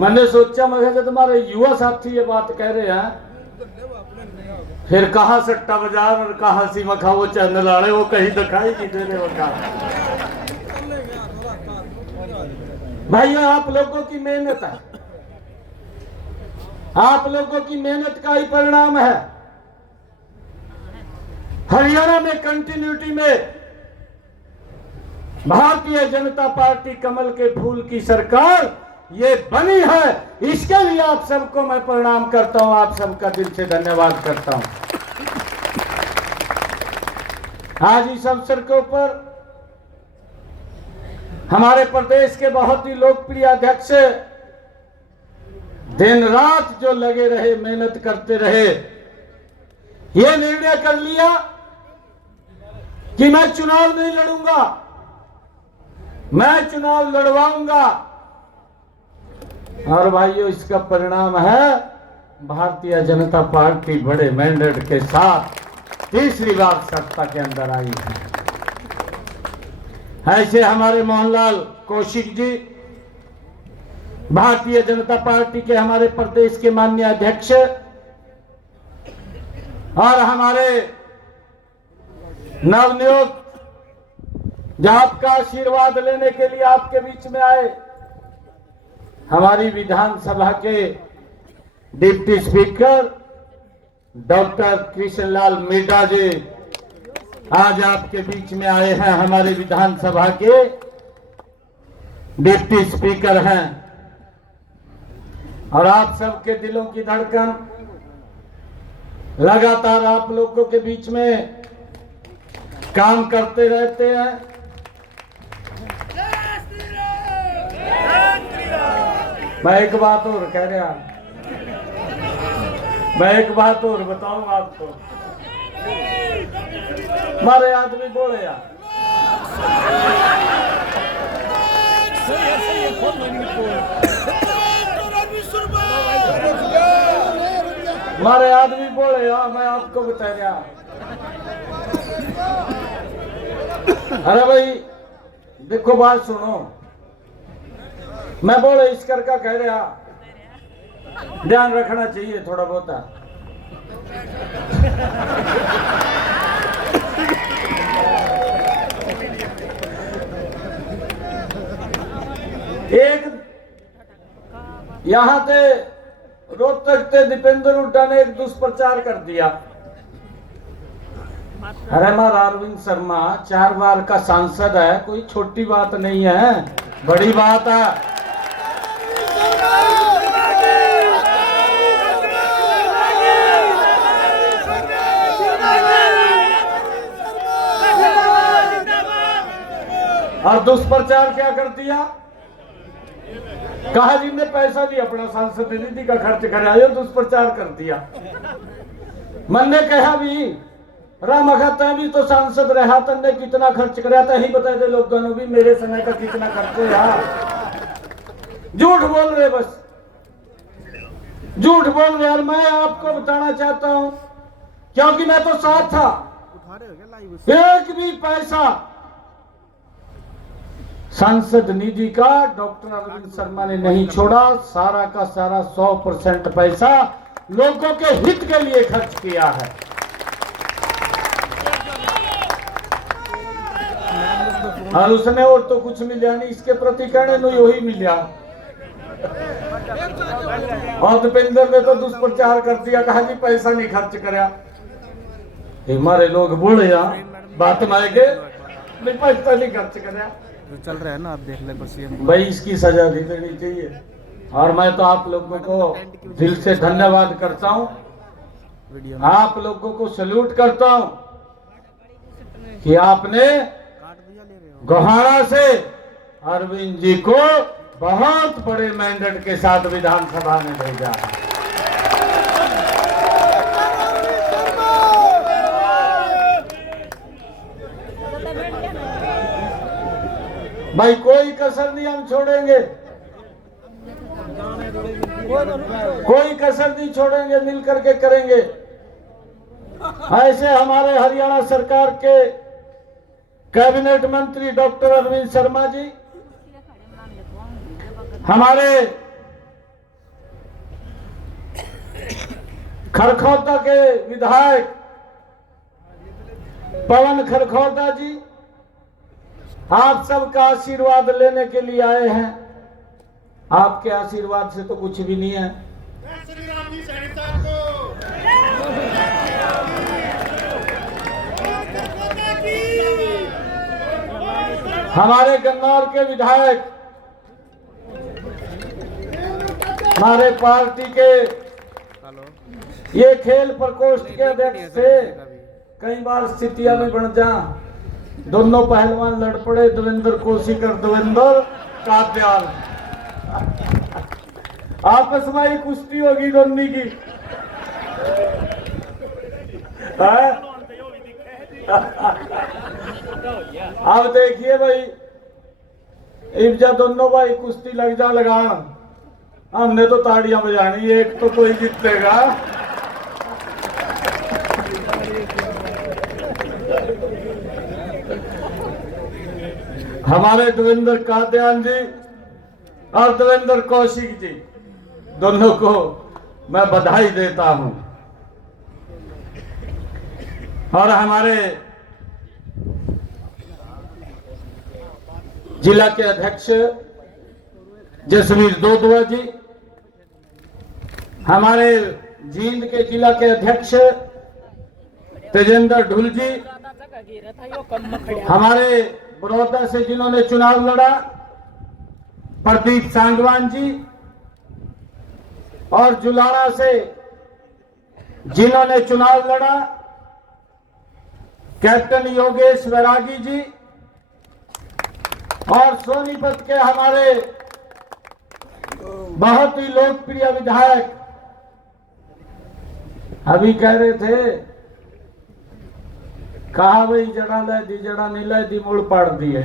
मैंने सोचा मैं जब तुम्हारे युवा साथी ये बात कह रहे हैं, फिर कहा सट्टा बाजार और कहा सी मखा वो चैनल वाले वो कहीं दिखाई नहीं दे रहे होगा। भाई आप लोगों की मेहनत है, आप लोगों की मेहनत का ही परिणाम है। हरियाणा में कंटिन्यूटी में भारतीय जनता पार्टी कमल के फूल की सरकार ये बनी है, इसके लिए आप सबको मैं प्रणाम करता हूं, आप सबका दिल से धन्यवाद करता हूं। आज इस अवसर के ऊपर हमारे प्रदेश के बहुत ही लोकप्रिय अध्यक्ष दिन रात जो लगे रहे, मेहनत करते रहे, ये निर्णय कर लिया कि मैं चुनाव नहीं लड़ूंगा, मैं चुनाव लड़वाऊंगा। और भाइयों इसका परिणाम है भारतीय जनता पार्टी बड़े मैंडेट के साथ तीसरी बार सत्ता के अंदर आई है। ऐसे हमारे मोहनलाल कौशिक जी भारतीय जनता पार्टी के हमारे प्रदेश के माननीय अध्यक्ष और हमारे नवनियुक्त जो आपका आशीर्वाद लेने के लिए आपके बीच में आए, हमारी विधानसभा के deputy speaker doctor Krishnalal Meena ji आज आपके बीच में आए हैं, हमारे विधानसभा के डिप्टी स्पीकर हैं। और आप सबके दिलों की धड़कन लगातार आप लोगों के बीच में काम करते रहते हैं। मैं एक बात और कह रहा, मैं एक बात और बताऊं आपको, हमारे आदमी बोले यार, हमारे आदमी बोले यार, मैं आपको बता रहा। अरे भाई देखो बात सुनो, मैं बोले इस कर का कह रहा, ध्यान रखना चाहिए थोड़ा बहुत। एक यहां से रोहतक से दीपेंद्र हुड्डा ने एक दुष्प्रचार कर दिया। अरे हमारा अरविंद शर्मा 4 बार का सांसद है, कोई छोटी बात नहीं है, बड़ी बात है। और दुष्प्रचार क्या कर दिया, कहा जी ने पैसा भी अपना सांसद निधि का खर्च कराया, दुष्प्रचार कर दिया। मैंने कहा भी राम खाता भी तो सांसद रहा, तन्ने कितना खर्च कराया था, ही बता दे लोगों ने भी मेरे समय का कितना खर्च है यार। झूठ बोल रहे, बस झूठ बोल रहे। और मैं आपको बताना चाहता हूं, क्योंकि मैं तो साथ था, एक भी पैसा सांसद निधि का डॉक्टर अरविंद शर्मा ने नहीं छोड़ा। सारा का सारा 100% पैसा लोगों के हित के लिए खर्च किया है। और उसने और तो कुछ मिला नहीं, इसके प्रति कहने नहीं वही मिला। और दीपेंद्र ने तो दुष्प्रचार कर दिया, कहा जी पैसा नहीं खर्च कराया। हमारे लोग बोले यार बात माएंगे, नहीं पैसा नहीं खर्च कराया जो चल रहा है ना, आप देख ले बस ये भाई, इसकी सजा दी देनी चाहिए। और मैं तो आप लोगों को दिल से धन्यवाद करता हूं, आप लोगों को सैल्यूट करता हूं कि आपने गोहाना से अरविंद जी को बहुत बड़े मैंडेट के साथ विधानसभा में भेजा है। भाई कोई कसर नहीं हम छोड़ेंगे, कोई कसर नहीं छोड़ेंगे, मिल करके करेंगे। ऐसे हमारे हरियाणा सरकार के कैबिनेट मंत्री डॉक्टर अरविंद शर्मा जी, हमारे खरखौटा के विधायक पवन खरखौटा जी, आप सबका आशीर्वाद लेने के लिए आए हैं। आपके आशीर्वाद से तो कुछ भी नहीं है। हमारे गन्नौर के विधायक, हमारे पार्टी के ये खेल प्रकोष्ठ के अध्यक्ष थे। कई बार स्थितियां में बन जा, दोनों पहलवान लड़ पड़े, देवेंद्र कोशिकर देवेंद्र कात्याल। आपस में ही कुश्ती होगी दोनों की। अब देखिए भाई, इब्जा दोनों भाई कुश्ती लग जा लगान, हमने तो ताड़ियां बजानी, एक तो कोई जीतेगा। हमारे देवेंद्र कात्याल जी और देवेंद्र कौशिक जी दोनों को मैं बधाई देता हूं। और हमारे जिला के अध्यक्ष जसवीर दोदुआ जी, हमारे जींद के जिला के अध्यक्ष तेजेंद्र ढुल जी, हमारे बड़ौदा से जिन्होंने चुनाव लड़ा प्रदीप सांगवान जी, और जुलाना से जिन्होंने चुनाव लड़ा कैप्टन योगेश वैरागी जी, और सोनीपत के हमारे बहुत ही लोकप्रिय विधायक, अभी कह रहे थे, कहा भाई जड़ा ले दी, जड़ा नहीं ले दी, मुड़ पाड़ दिए।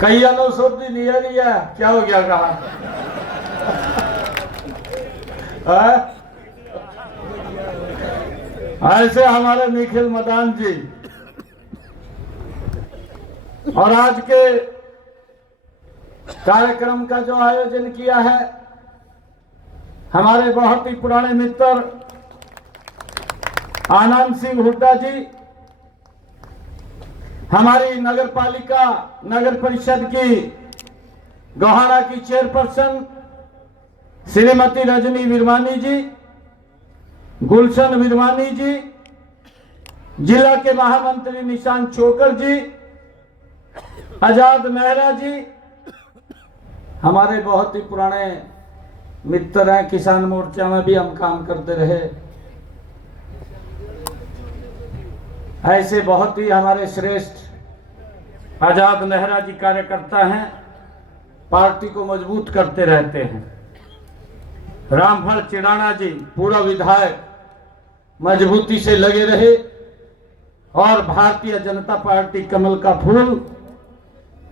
कई अनुसूची नहीं है, क्या हो गया कहा? ऐसे हमारे निखिल मदान जी, और आज के कार्यक्रम का जो आयोजन किया है हमारे बहुत ही पुराने मित्र आनंद सिंह हुड्डा जी, हमारी नगर पालिका नगर परिषद की गोहाना की चेयरपर्सन श्रीमती रजनी विरवानी जी, गुलशन विरवानी जी, जिला के महामंत्री निशांत चोकर जी, आजाद मेहरा जी, हमारे बहुत ही पुराने मित्र हैं, किसान मोर्चा में भी हम काम करते रहे। ऐसे बहुत ही हमारे श्रेष्ठ आजाद मेहरा जी कार्यकर्ता हैं, पार्टी को मजबूत करते रहते हैं। रामफल चिड़ाना जी पूरा विधायक मजबूती से लगे रहे और भारतीय जनता पार्टी कमल का फूल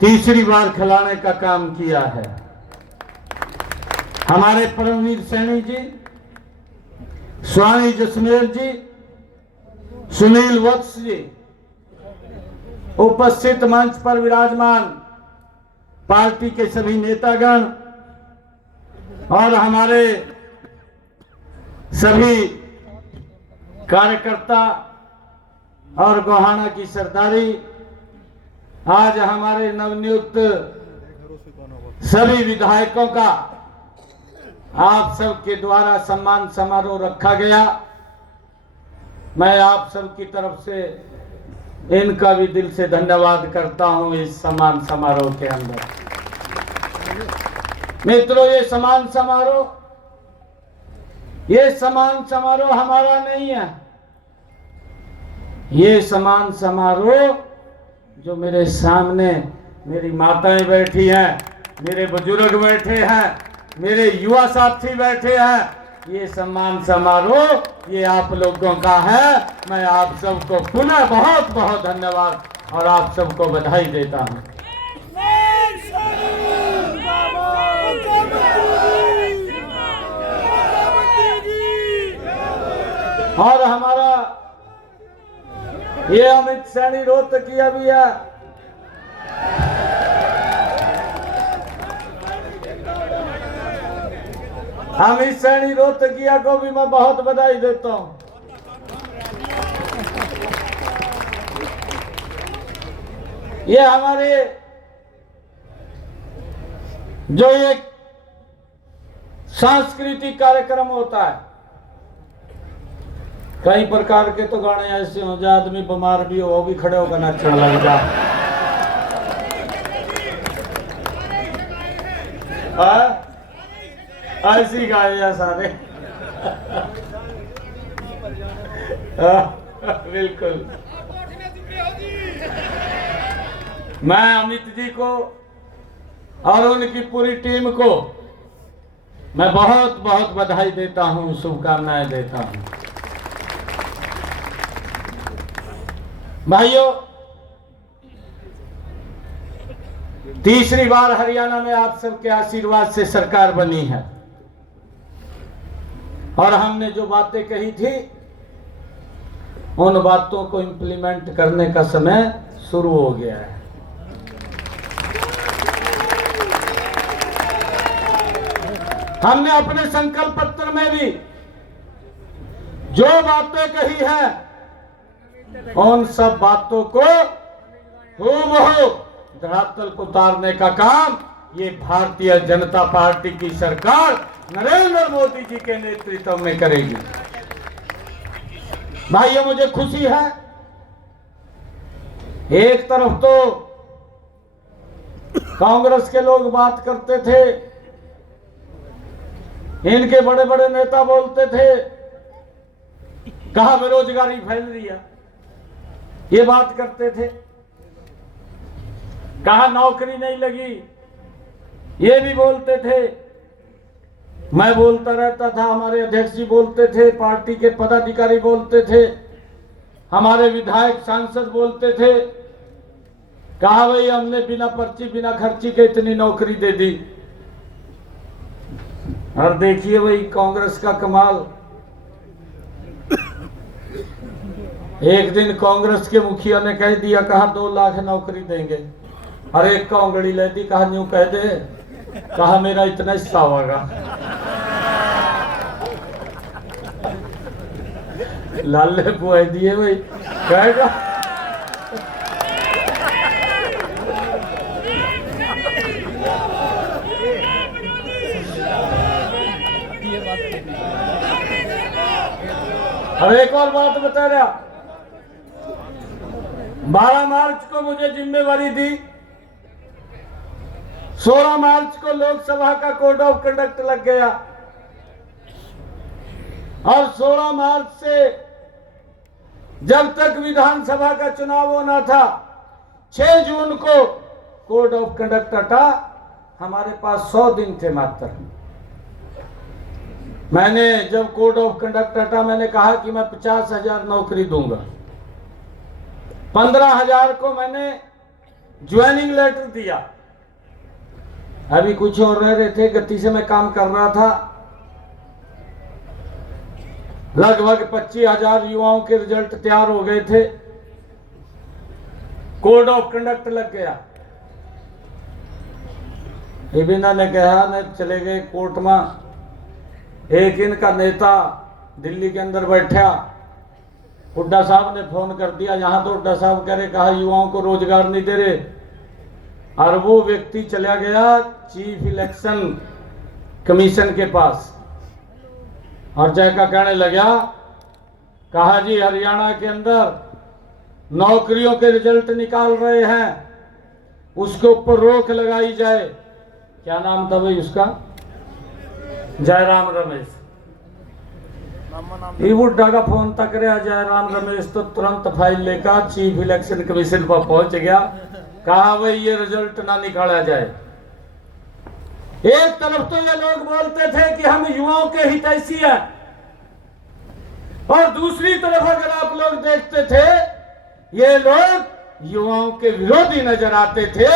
तीसरी बार खिलाने का काम किया है। हमारे परमवीर सैनी जी, स्वामी जसमेर जी, सुनील वत्स जी, उपस्थित मंच पर विराजमान पार्टी के सभी नेतागण और हमारे सभी कार्यकर्ता और गोहाना की सरदारी, आज हमारे नवनियुक्त सभी विधायकों का आप सबके द्वारा सम्मान समारोह रखा गया। मैं आप सब की तरफ से इनका भी दिल से धन्यवाद करता हूं। इस सम्मान समारोह के अंदर मित्रों, ये सम्मान समारोह हमारा नहीं है। ये सम्मान समारोह जो मेरे सामने मेरी माताएं बैठी हैं, मेरे बुजुर्ग बैठे हैं, मेरे युवा साथी बैठे हैं, ये सम्मान समारोह ये आप लोगों का है। मैं आप सबको पुनः बहुत बहुत धन्यवाद और आप सबको बधाई देता हूं। और हमारा ये अमित सैनी रोहतकिया भी है, अमित सैनी रोहतकिया को भी मैं बहुत बधाई देता हूं। ये हमारे जो एक सांस्कृतिक कार्यक्रम होता है, कई प्रकार के तो गाने ऐसे हो जाए आदमी बीमार भी हो वो भी खड़े होकर नचने लग जा। ऐसी गाए सारे। बिल्कुल। मैं अमित जी को और उनकी पूरी टीम को मैं बहुत बहुत बधाई देता हूं, शुभकामनाएं देता हूं। भाइयों, तीसरी बार हरियाणा में आप सबके आशीर्वाद से सरकार बनी है और हमने जो बातें कही थी उन बातों को इंप्लीमेंट करने का समय शुरू हो गया है। हमने अपने संकल्प पत्र में भी जो बातें कही हैं उन सब बातों को हूबहू धरातल को उतारने का काम ये भारतीय जनता पार्टी की सरकार नरेंद्र मोदी जी के नेतृत्व में करेगी। भाइयों, मुझे खुशी है, एक तरफ तो कांग्रेस के लोग बात करते थे, इनके बड़े बड़े नेता बोलते थे कहां बेरोजगारी फैल रही है, ये बात करते थे, कहां नौकरी नहीं लगी, ये भी बोलते थे। मैं बोलता रहता था, हमारे अध्यक्ष जी बोलते थे, पार्टी के पदाधिकारी बोलते थे, हमारे विधायक सांसद बोलते थे, कहा भाई हमने बिना पर्ची बिना खर्ची के इतनी नौकरी दे दी। और देखिए भाई कांग्रेस का कमाल, एक दिन कांग्रेस के मुखिया ने कह दिया, कहा 2 लाख नौकरी देंगे। हर एक का उंगली ले दी, कहा न्यू कह दे, कहा मेरा इतना हिस्सा होगा। लाले बुआ दिए भाई, कहेगा अब एक और बात बता रहा, 12 मार्च को मुझे जिम्मेवारी दी, 16 मार्च को लोकसभा का कोड ऑफ कंडक्ट लग गया और 16 मार्च से जब तक विधानसभा का चुनाव होना था 6 जून को कोड ऑफ कंडक्ट हटा। हमारे पास 100 दिन थे मात्र। मैंने जब कोड ऑफ कंडक्ट हटा मैंने कहा कि मैं 50,000 नौकरी दूंगा। 15,000 को मैंने ज्वाइनिंग लेटर दिया। अभी कुछ और रह रहे थे, गति से मैं काम कर रहा था। लगभग 25,000 युवाओं के रिजल्ट तैयार हो गए थे, कोड ऑफ कंडक्ट लग गया। इबिना ने कहा न चले गए कोर्ट में। एक इनका नेता दिल्ली के अंदर बैठा, हुड्डा साहब ने फोन कर दिया, यहाँ तो हुड्डा साहब कह रहे, कहा युवाओं को रोजगार नहीं दे रहे। और वो व्यक्ति चला गया चीफ इलेक्शन कमीशन के पास और जाकर कहने लगा, कहा जी हरियाणा के अंदर नौकरियों के रिजल्ट निकाल रहे हैं, उसके ऊपर रोक लगाई जाए। क्या नाम था भाई उसका? जयराम रमेश। ये बुड्ढा का फोन तक रहा जयराम रमेश तो तुरंत फाइल लेकर चीफ इलेक्शन कमीशन पर पहुंच गया। कहा भाई ये रिजल्ट ना निकाला जाए। एक तरफ तो ये लोग बोलते थे कि हम युवाओं के हितैषी हैं और दूसरी तरफ अगर आप लोग देखते थे ये लोग युवाओं के विरोधी नजर आते थे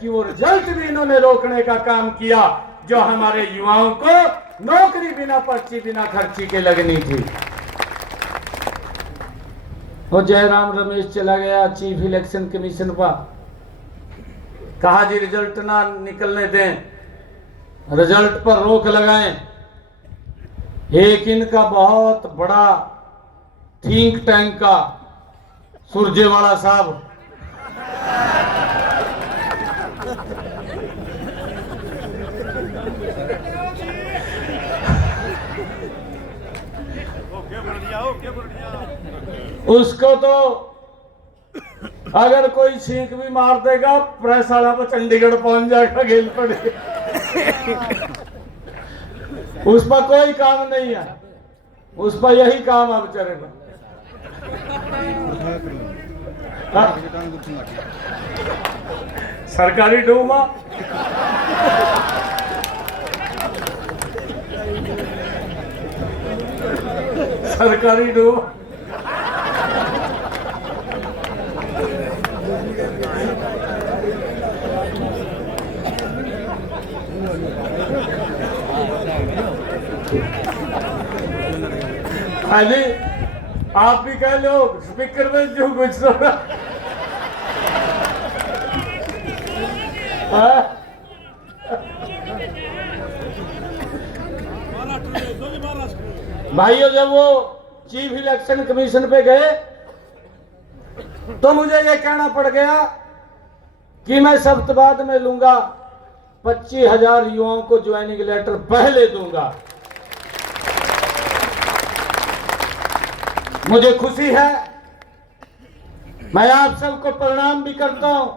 कि वो रिजल्ट भी इन्होंने रोकने का काम किया जो हमारे युवाओं को नौकरी बिना पर्ची बिना खर्ची के लगनी थी। वो जयराम रमेश चला गया चीफ इलेक्शन कमीशन पर, कहा जी रिजल्ट ना निकलने दें, रिजल्ट पर रोक लगाएं। एक इनका बहुत बड़ा थिंक टैंक का सुरजेवाला साहब, उसको तो अगर कोई छींक भी मार देगा प्रेस वाला तो चंडीगढ़ पहुंच जाएगा, गेल पड़े। उस पर कोई काम नहीं है, उस पर यही काम अब चलेगा। सरकारी डूमा सरकारी डूमा अली आप भी कह लो स्पीकर में जो कुछ भाइयों, जब वो चीफ इलेक्शन कमीशन पे गए तो मुझे ये कहना पड़ गया कि मैं सब्तबाद में लूंगा, 25,000 युवाओं को ज्वाइनिंग लेटर पहले दूंगा। मुझे खुशी है, मैं आप सबको प्रणाम भी करता हूं।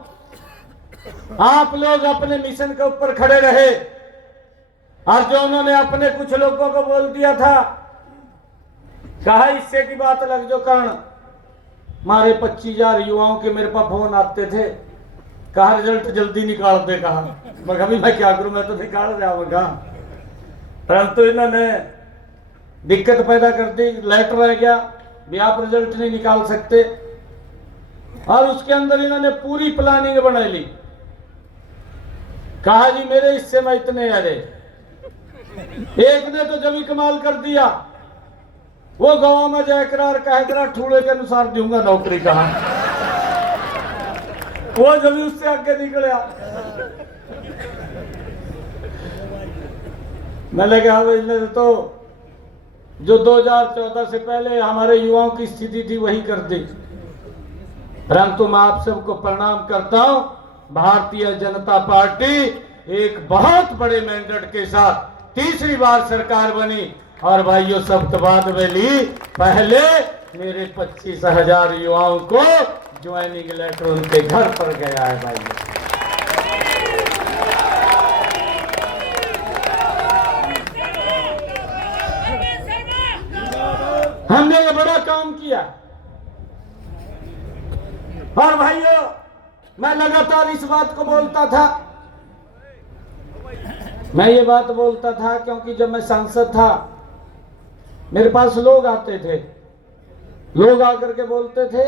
आप लोग अपने मिशन के ऊपर खड़े रहे और जो उन्होंने अपने कुछ लोगों को बोल दिया था, कहा इससे की बात लग जो कारण मारे 25,000 युवाओं के मेरे पास फोन आते थे, कहा रिजल्ट जल्दी निकाल दे। कहा मैं क्या करूं, मैं तो निकाल रहा। परंतु इन्होंने दिक्कत पैदा कर दी, लेटर रह गया भी आप रिजल्ट नहीं निकाल सकते, और उसके अंदर इन्होंने पूरी प्लानिंग बना ली। कहा जी मेरे हिस्से में इतने अरे, एक ने तो जमी कमाल कर दिया, वो गांव में जाकर कह ठूले के अनुसार दूंगा नौकरी। कहा वो जमी उससे आगे निकला। मैंने कहा भाई तो जो 2014 से पहले हमारे युवाओं की स्थिति थी वही कर दी। परंतु मैं आप सबको प्रणाम करता हूं, भारतीय जनता पार्टी एक बहुत बड़े मैंडेट के साथ तीसरी बार सरकार बनी और भाइयों सब्तबाद में ली पहले मेरे 25,000 युवाओं को ज्वाइनिंग लेटर उनके घर पर गया है। भाइयों हमने ये बड़ा काम किया। और भाइयों मैं लगातार इस बात को बोलता था, मैं ये बात बोलता था क्योंकि जब मैं सांसद था मेरे पास लोग आते थे, लोग आकर के बोलते थे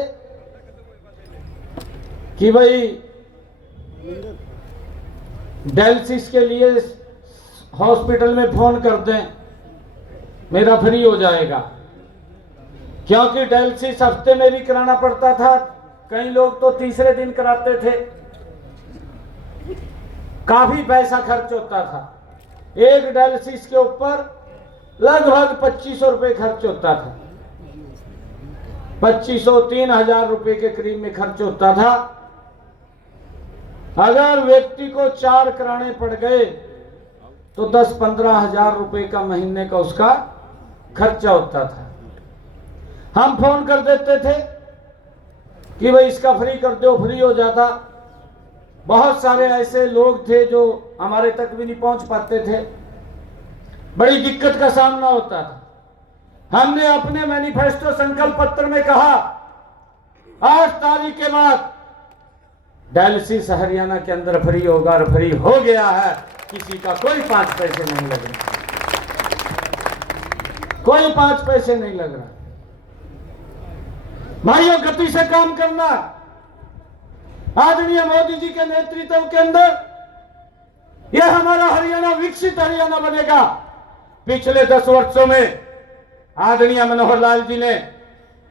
कि भाई डायलिसिस के लिए हॉस्पिटल में फोन कर दें, मेरा फ्री हो जाएगा। क्योंकि डायलिसिस हफ्ते में भी कराना पड़ता था, कई लोग तो तीसरे दिन कराते थे, काफी पैसा खर्च होता था। एक डायलिसिस के ऊपर लगभग 2,500 रुपए खर्च होता था, 2,500-3,000 रुपए के करीब में खर्च होता था। अगर व्यक्ति को 4 कराने पड़ गए तो 10-15 हजार रुपए का महीने का उसका खर्चा होता था। हम फोन कर देते थे कि भाई इसका फ्री कर दो, फ्री हो जाता। बहुत सारे ऐसे लोग थे जो हमारे तक भी नहीं पहुंच पाते थे, बड़ी दिक्कत का सामना होता था। हमने अपने मैनिफेस्टो संकल्प पत्र में कहा 8 तारीख के बाद डायलिसिस हरियाणा के अंदर फ्री होगा, और फ्री हो गया है। किसी का कोई 5 पैसे नहीं लग रहा, कोई 5 पैसे नहीं लग रहा। भाइयों गति से काम करना, आदरणीय मोदी जी के नेतृत्व के अंदर यह हमारा हरियाणा विकसित हरियाणा बनेगा। पिछले 10 वर्षों में आदरणीय मनोहर लाल जी ने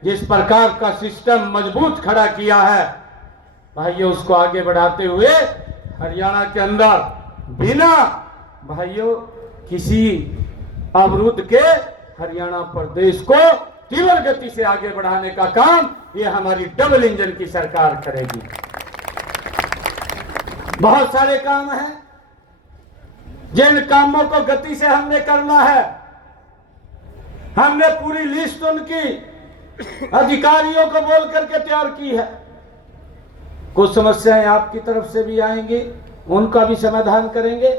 जिस प्रकार का सिस्टम मजबूत खड़ा किया है, भाइयों उसको आगे बढ़ाते हुए हरियाणा के अंदर बिना भाइयों किसी अवरुद्ध के हरियाणा प्रदेश को तीव्र गति से आगे बढ़ाने का काम ये हमारी डबल इंजन की सरकार करेगी। बहुत सारे काम हैं जिन कामों को गति से हमने करना है। हमने पूरी लिस्ट उनकी अधिकारियों को बोल करके तैयार की है। कुछ समस्याएं आपकी तरफ से भी आएंगी, उनका भी समाधान करेंगे,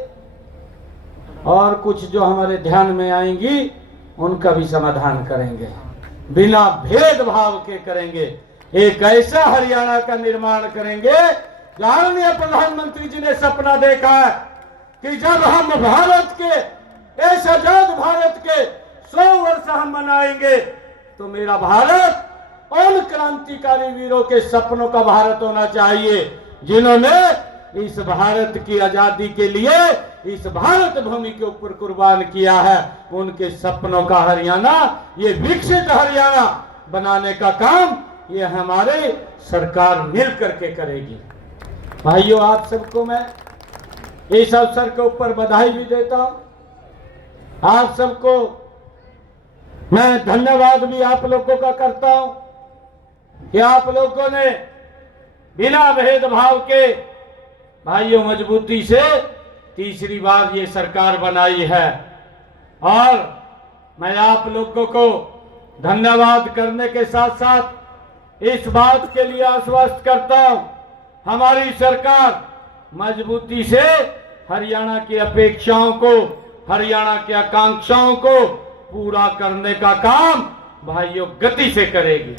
और कुछ जो हमारे ध्यान में आएंगी उनका भी समाधान करेंगे। बिना भेदभाव के करेंगे। एक ऐसा हरियाणा का निर्माण करेंगे। माननीय प्रधानमंत्री जी ने सपना देखा है कि जब हम भारत के, इस आजाद भारत के 100 वर्ष हम मनाएंगे तो मेरा भारत उन क्रांतिकारी वीरों के सपनों का भारत होना चाहिए जिन्होंने इस भारत की आजादी के लिए इस भारत भूमि के ऊपर कुर्बान किया है। उनके सपनों का हरियाणा, ये विकसित हरियाणा बनाने का काम ये हमारे सरकार मिल करके करेगी। भाइयों, आप सबको मैं इस अवसर के ऊपर बधाई भी देता हूं। आप सबको मैं धन्यवाद भी आप लोगों का करता हूं कि आप लोगों ने बिना भेदभाव के भाइयों मजबूती से तीसरी बार ये सरकार बनाई है। और मैं आप लोगों को धन्यवाद करने के साथ साथ इस बात के लिए आश्वस्त करता हूं, हमारी सरकार मजबूती से हरियाणा की अपेक्षाओं को, हरियाणा की आकांक्षाओं को पूरा करने का काम भाइयों गति से करेगी।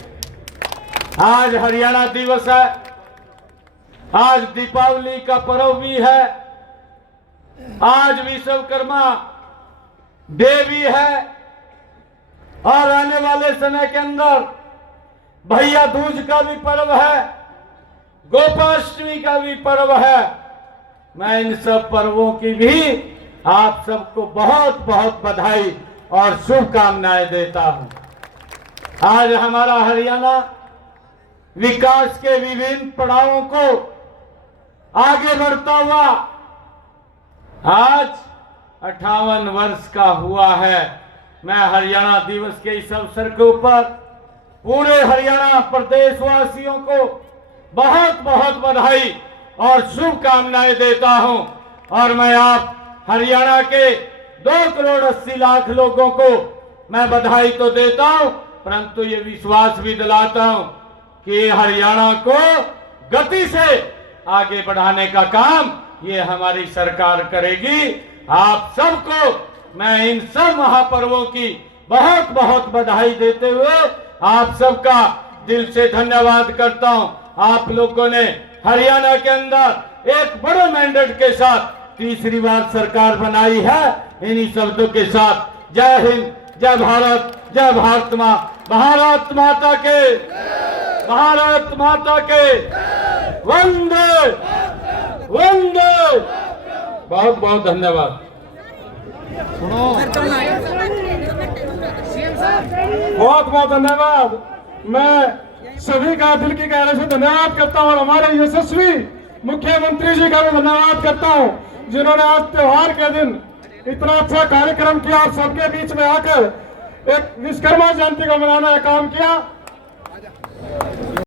आज हरियाणा दिवस है, आज दीपावली का पर्व भी है, आज विश्वकर्मा डे भी है, और आने वाले समय के अंदर भैया दूज का भी पर्व है, गोपाष्टमी का भी पर्व है। मैं इन सब पर्वों की भी आप सबको बहुत बहुत बधाई और शुभकामनाएं देता हूं। आज हमारा हरियाणा विकास के विभिन्न पड़ावों को आगे बढ़ता हुआ आज 58 वर्ष का हुआ है। मैं हरियाणा दिवस के इस अवसर के ऊपर पूरे हरियाणा प्रदेश वासियों को बहुत बहुत बधाई और शुभकामनाएं देता हूं। और मैं आप हरियाणा के 2 करोड़ 80 लाख लोगों को मैं बधाई तो देता हूं, परंतु ये विश्वास भी दिलाता हूं कि हरियाणा को गति से आगे बढ़ाने का काम ये हमारी सरकार करेगी। आप सबको मैं इन सब महापर्वों की बहुत बहुत बधाई देते हुए आप सबका दिल से धन्यवाद करता हूं। आप लोगों ने हरियाणा के अंदर एक बड़े मैंडेट के साथ तीसरी बार सरकार बनाई है। इन्हीं शब्दों के साथ जय हिंद, जय भारत, जय भारत माँ, भारत माता के, भारत माता के वंदे वंदे। बहुत बहुत धन्यवाद। बहुत बहुत धन्यवाद। मैं सभी का दिल की गहराई से धन्यवाद करता हूँ और हमारे यशस्वी मुख्यमंत्री जी का भी धन्यवाद करता हूँ जिन्होंने आज त्योहार के दिन इतना अच्छा कार्यक्रम किया और सबके बीच में आकर एक विश्वकर्मा जयंती को मनाने का काम किया।